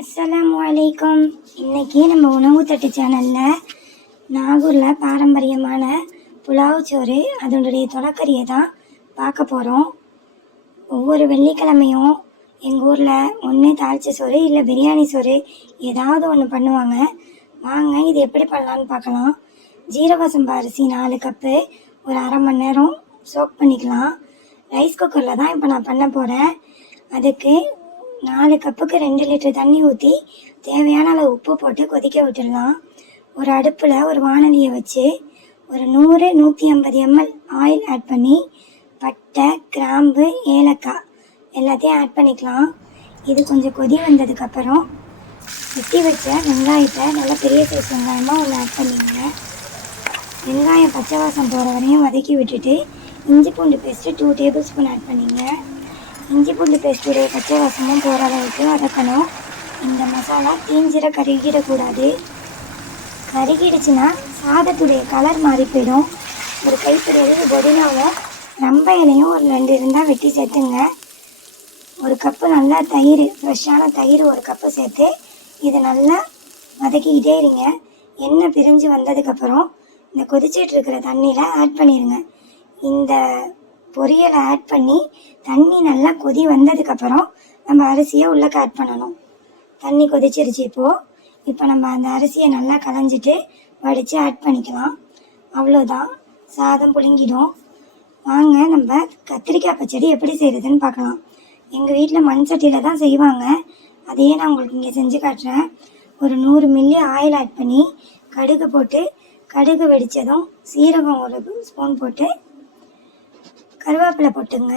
அஸ்ஸலாமு அலைக்கும். இன்றைக்கி நம்ம உணவு தட்டு சேனலில் நாகூரில் பாரம்பரியமான புலாவ் சோறு அதனுடைய தொடக்கரியை தான் பார்க்க போகிறோம். ஒவ்வொரு வெள்ளிக்கிழமையும் எங்கள் ஊரில் ஒன்று தாளிச்ச சோறு இல்லை பிரியாணி சோறு ஏதாவது ஒன்று பண்ணுவாங்க. வாங்க இது எப்படி பண்ணலான்னு பார்க்கலாம். ஜீரக சம்பா அரிசி 4 கப்பு ஒரு அரை மணி நேரம் சோக் பண்ணிக்கலாம். ரைஸ் குக்கரில் தான் இப்போ நான் பண்ண போகிறேன். அதுக்கு 4 கப்புக்கு 2 லிட்டர் தண்ணி ஊற்றி தேவையான அளவு உப்பு போட்டு கொதிக்க விட்டுடலாம். ஒரு அடுப்பில் ஒரு வானலியை வச்சு ஒரு 100-150 ml ஆயில் ஆட் பண்ணி பட்டை, கிராம்பு, ஏலக்காய் எல்லாத்தையும் ஆட் பண்ணிக்கலாம். இது கொஞ்சம் கொதி வந்ததுக்கப்புறம் வெட்டி வச்ச வெங்காயத்தை நல்லா பெரிய சைஸ் வெங்காயமாக ஒன்று ஆட் பண்ணிங்க. வெங்காயம் பச்சை வாசம் போகிற வரையும் வதக்கி விட்டுட்டு இஞ்சி பூண்டு பேஸ்ட்டு 2 டேபிள் ஸ்பூன் ஆட் பண்ணிங்க. இஞ்சி பூண்டு பேஸ்ட்டுடைய பச்சை வாசமும் போகிற அளவுக்கு வதக்கணும். இந்த மசாலா கருகிடக்கூடாது. கருகிடுச்சுன்னா சாதத்துடைய கலர் மாறி போயிடும். ஒரு கைப்பிடி அளவு புதினாவும் ரம்ப இலையும் ஒரு 2 இருந்தால் வெட்டி சேர்த்துங்க. ஒரு கப்பு நல்லா தயிர், ஃப்ரெஷ்ஷான தயிர் 1 கப்பு சேர்த்து இதை நல்லா வதக்கிக்கிட்டே இருங்க. எண்ணெய் பிரிஞ்சு வந்ததுக்கப்புறம் இந்த கொதிச்சிட்டு இருக்கிற தண்ணியில் ஆட் பண்ணிடுங்க. இந்த பொரியலை ஆட் பண்ணி தண்ணி நல்லா கொதி வந்ததுக்கப்புறம் நம்ம அரிசியை உள்ளக்க ஆட் பண்ணணும். தண்ணி கொதிச்சிருச்சு. இப்போ நம்ம அந்த அரிசியை நல்லா களைஞ்சிட்டு வடித்து ஆட் பண்ணிக்கலாம். அவ்வளோதான், சாதம் புழுங்கிடும். வாங்க நம்ம கத்திரிக்காய் பச்சடி எப்படி செய்கிறதுன்னு பார்க்கலாம். எங்கள் வீட்டில் மண் சட்டியில் தான் செய்வாங்க. அதையே நான் உங்களுக்கு இங்கே செஞ்சு காட்டுறேன். ஒரு 100 மில்லி ஆயில் ஆட் பண்ணி கடுகு போட்டு கடுகு வெடித்ததும் சீரகம் 1 ஸ்பூன் போட்டு கருவேப்பிலை போட்டுங்க.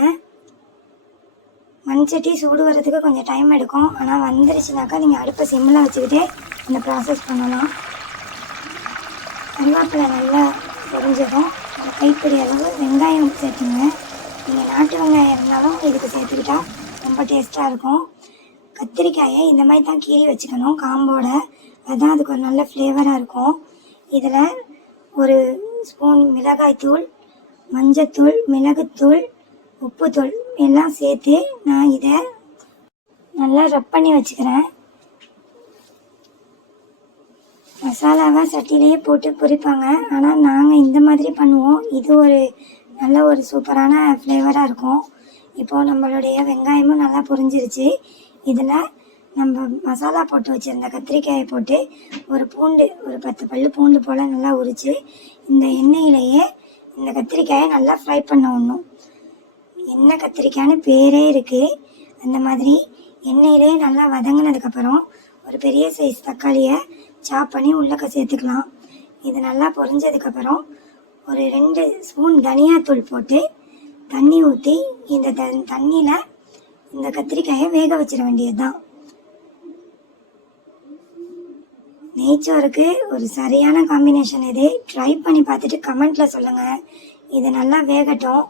மண்சட்டி சூடு வர்றதுக்கு கொஞ்சம் டைம் எடுக்கும். ஆனால் வந்துருச்சுனாக்கா நீங்கள் அடுப்பை சிம்மில் வச்சுக்கிட்டே இந்த ப்ராசஸ் பண்ணலாம். கருவேப்பிலை நல்லா பொரிஞ்சதும் கைப்பிடி அளவு வெங்காயம் சேர்த்துங்க. நீங்கள் நாட்டு வெங்காயம் இருந்தாலும் இதுக்கு சேர்த்துக்கிட்டா ரொம்ப டேஸ்ட்டாக இருக்கும். கத்திரிக்காயை இந்த மாதிரி தான் கீறி வச்சுக்கணும் காம்போட. அதுதான் அதுக்கு ஒரு நல்ல ஃப்ளேவராக இருக்கும். இதில் 1 ஸ்பூன் மிளகாய்த்தூள், மஞ்சத்தூள், மிளகுத்தூள், உப்புத்தூள் எல்லாம் சேர்த்து நான் இதை நல்லா ரப் பண்ணி வச்சுக்கிறேன். மசாலாவை சட்டிலேயே போட்டு பொரிப்பாங்க. ஆனால் நாங்கள் இந்த மாதிரி பண்ணுவோம். இது ஒரு நல்ல ஒரு சூப்பரான ஃப்ளேவராக இருக்கும். இப்போது நம்மளுடைய வெங்காயமும் நல்லா பொரிஞ்சிருச்சு. இதில் நம்ம மசாலா போட்டு வச்சுருந்த கத்திரிக்காயை போட்டு ஒரு 10 பல்லு பூண்டு போல் நல்லா உரித்து இந்த எண்ணெயிலேயே இந்த கத்திரிக்காயை நல்லா ஃப்ரை பண்ண விடணும். எண்ணெய் கத்திரிக்காய்னு பேரே இருக்குது. அந்த மாதிரி எண்ணெயிலே நல்லா வதங்கினதுக்கப்புறம் ஒரு பெரிய சைஸ் தக்காளியை சாப் பண்ணி உள்ளக்க சேர்த்துக்கலாம். இது நல்லா பொரிஞ்சதுக்கப்புறம் ஒரு 2 ஸ்பூன் தனியாத்தூள் போட்டு தண்ணி ஊற்றி இந்த தண்ணியில் இந்த கத்திரிக்காயை வேக வச்சிட வேண்டியது தான். நெய்ச்சோறுக்கு ஒரு சரியான காம்பினேஷன் இது. ட்ரை பண்ணி பார்த்துட்டு கமெண்ட்டில் சொல்லுங்கள். இது நல்லா வேகட்டும்.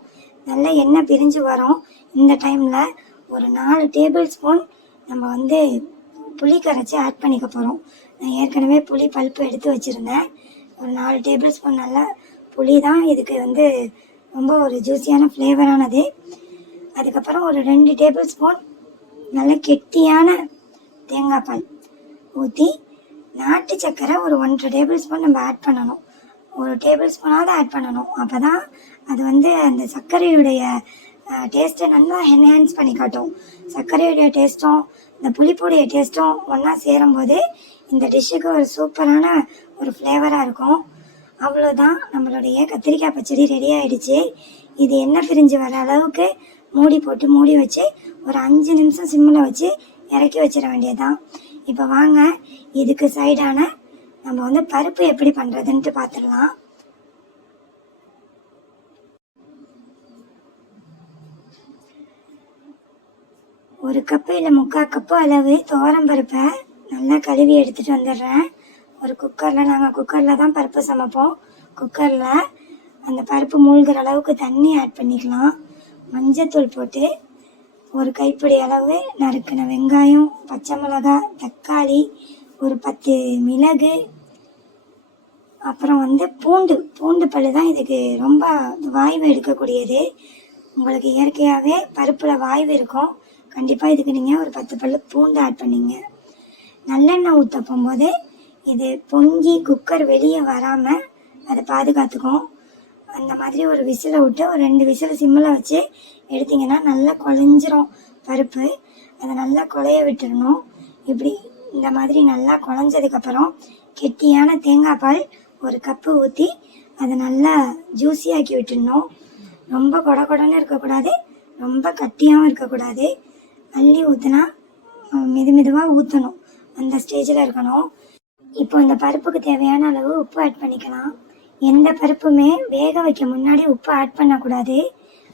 நல்லா எண்ணெய் பிரிஞ்சு வரும். இந்த டைமில் ஒரு 4 டேபிள் ஸ்பூன் நம்ம புளி கரைச்சி ஆட் பண்ணிக்க போகிறோம். நான் ஏற்கனவே புளி பல்ப்பு எடுத்து வச்சுருந்தேன். ஒரு 4 டேபிள் ஸ்பூன் நல்லா புளி தான் இதுக்கு ரொம்ப ஒரு ஜூஸியான ஃப்ளேவரானது. அதுக்கப்புறம் ஒரு 2 டேபிள் ஸ்பூன் நல்ல கெட்டியான தேங்காய் பால் ஊற்றி நாட்டு சர்க்கரை ஒரு 1.5 டேபிள் ஸ்பூன் நம்ம ஆட் பண்ணணும். 1 டேபிள் ஸ்பூனாவது ஆட் பண்ணணும். அப்போ தான் அது அந்த சர்க்கரையுடைய டேஸ்ட்டை நல்லா என்ஹான்ஸ் பண்ணி காட்டும். சர்க்கரையுடைய டேஸ்ட்டும் இந்த புளிப்புடைய டேஸ்ட்டும் ஒன்றா சேரும்போது இந்த டிஷ்ஷுக்கு ஒரு சூப்பரான ஒரு ஃப்ளேவராக இருக்கும். அவ்வளோதான், நம்மளுடைய கத்திரிக்காய் பச்சடி ரெடி ஆகிடுச்சு. இது எண்ணெய் பிரிஞ்சு வர அளவுக்கு மூடி வச்சு ஒரு 5 நிமிஷம் சிம்மில் வச்சு இறக்கி வச்சிட வேண்டியதுதான். இப்போ வாங்க இதுக்கு சைடான நம்ம பருப்பு எப்படி பண்ணுறதுன்ட்டு பார்த்துடலாம். ஒரு கப்பு இல்லை 3/4 கப்பு அளவு துவரம் பருப்பை நல்லா கழுவி எடுத்துகிட்டு வந்துடுறேன். ஒரு குக்கரில், நாங்கள் குக்கரில் தான் பருப்பு சமைப்போம். குக்கரில் அந்த பருப்பு மூழ்கிற அளவுக்கு தண்ணி ஆட் பண்ணிக்கலாம். மஞ்சத்தூள் போட்டு ஒரு கைப்பிடி அளவு நறுக்கின வெங்காயம், பச்சை மிளகாய், தக்காளி, ஒரு 10 மிளகு, அப்புறம் பூண்டு பல்லு தான் இதுக்கு ரொம்ப வாய்வு எடுக்கக்கூடியது. உங்களுக்கு இயற்கையாகவே பருப்பில் வாய்வு இருக்கும். கண்டிப்பாக இதுக்கு நீங்கள் ஒரு 10 பல்லு பூண்டு ஆட் பண்ணிங்க. நல்லெண்ணெய் ஊற்ற போகும்போது இது பொங்கி குக்கர் வெளியே வராமல் அதை பாதுகாத்துக்கும். அந்த மாதிரி ஒரு விசிலை விட்டு ஒரு 2 விசில் சிம்மில் வச்சு எடுத்திங்கன்னா நல்லா குழஞ்சிரும் பருப்பு. அதை நல்லா குழைய விட்டுடணும். இப்படி இந்த மாதிரி நல்லா குழஞ்சதுக்கப்புறம் கெட்டியான தேங்காய் பால் 1 கப்பு ஊற்றி அதை நல்லா ஜூஸியாக்கி விட்டுடணும். ரொம்ப கொடன்னு இருக்கக்கூடாது, ரொம்ப கட்டியாகவும் இருக்கக்கூடாது. அள்ளி ஊற்றினா மெதுவாக ஊற்றணும், அந்த ஸ்டேஜில் இருக்கணும். இப்போ இந்த பருப்புக்கு தேவையான அளவு உப்பு ஆட் பண்ணிக்கலாம். எந்த பருப்புமே வேக வைக்க முன்னாடி உப்பு ஆட் பண்ணக்கூடாது,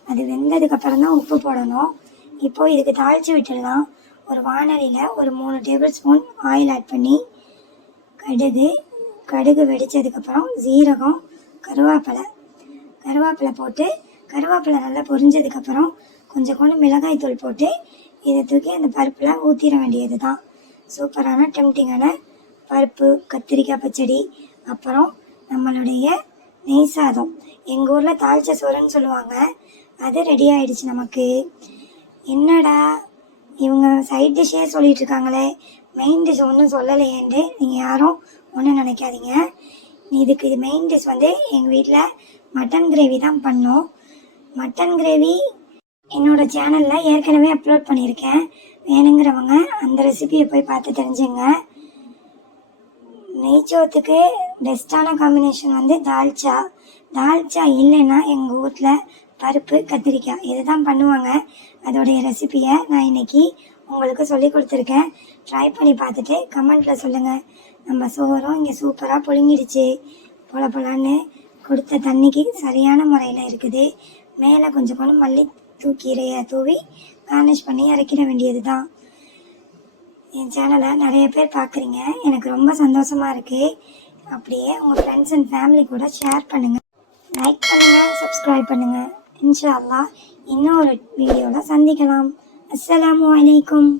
அது வெந்ததுக்கப்புறம் தான் உப்பு போடணும். இப்போது இதுக்கு தாளித்து விட்டுடலாம். ஒரு வானலியில் ஒரு 3 டேபிள் ஸ்பூன் ஆயில் ஆட் பண்ணி கடுகு வெடித்ததுக்கப்புறம் ஜீரகம், கருவேப்பிலை போட்டு கருவேப்பிலை நல்லா பொரிஞ்சதுக்கப்புறம் கொஞ்சம் மிளகாய் தூள் போட்டு இதை தூக்கி அந்த பருப்பில் ஊற்றிட வேண்டியது தான். சூப்பரான டெம்டிங்கான பருப்பு கத்திரிக்காய் பச்சடி, அப்புறம் நம்மளுடைய நெய் சாதம், எங்கள் ஊரில் தாளிச்ச சோறுன்னு சொல்லுவாங்க, அது ரெடி ஆகிடுச்சு நமக்கு. என்னடா இவங்க சைட் டிஷ்ஷே சொல்லிகிட்டு இருக்காங்களே, மெயின் டிஷ் ஒன்றும் சொல்லலையேன்ட்டு நீங்கள் யாரும் ஒன்றும் நினைக்காதீங்க. இதுக்கு மெயின் டிஷ் எங்கள் வீட்டில் மட்டன் கிரேவி தான் பண்ணோம். மட்டன் கிரேவி என்னோடய சேனலில் ஏற்கனவே அப்லோட் பண்ணியிருக்கேன். வேணுங்கிறவங்க அந்த ரெசிபியை போய் பார்த்து தெரிஞ்சுங்க. நெய்ச்சோத்துக்கு பெஸ்ட்டான காம்பினேஷன் தால்ச்சா இல்லைன்னா எங்கள் வீட்டில் பருப்பு கத்திரிக்காய் இதுதான் பண்ணுவாங்க. அதோடைய ரெசிபியை நான் இன்றைக்கி உங்களுக்கு சொல்லி கொடுத்துருக்கேன். ட்ரை பண்ணி பார்த்துட்டு கமெண்ட்டில் சொல்லுங்கள். நம்ம சோறும் இங்கே சூப்பராக புழுங்கிடுச்சு. பொலன்னு கொடுத்த தண்ணிக்கு சரியான முறையில் இருக்குது. மேலே கொஞ்சம் மல்லி கீரையை தூவி கார்னிஷ் பண்ணி இறக்கிட வேண்டியது தான். என் சேனலை நிறைய பேர் பார்க்குறீங்க, எனக்கு ரொம்ப சந்தோஷமாக இருக்குது. அப்படியே உங்கள் ஃப்ரெண்ட்ஸ் அண்ட் ஃபேமிலி கூட ஷேர் பண்ணுங்கள், லைக் பண்ணுங்கள், சப்ஸ்கிரைப் பண்ணுங்கள். இன்ஷா அல்லாஹ் இன்னொரு வீடியோவில் சந்திக்கலாம். அஸ்ஸலாமு அலைக்கும்.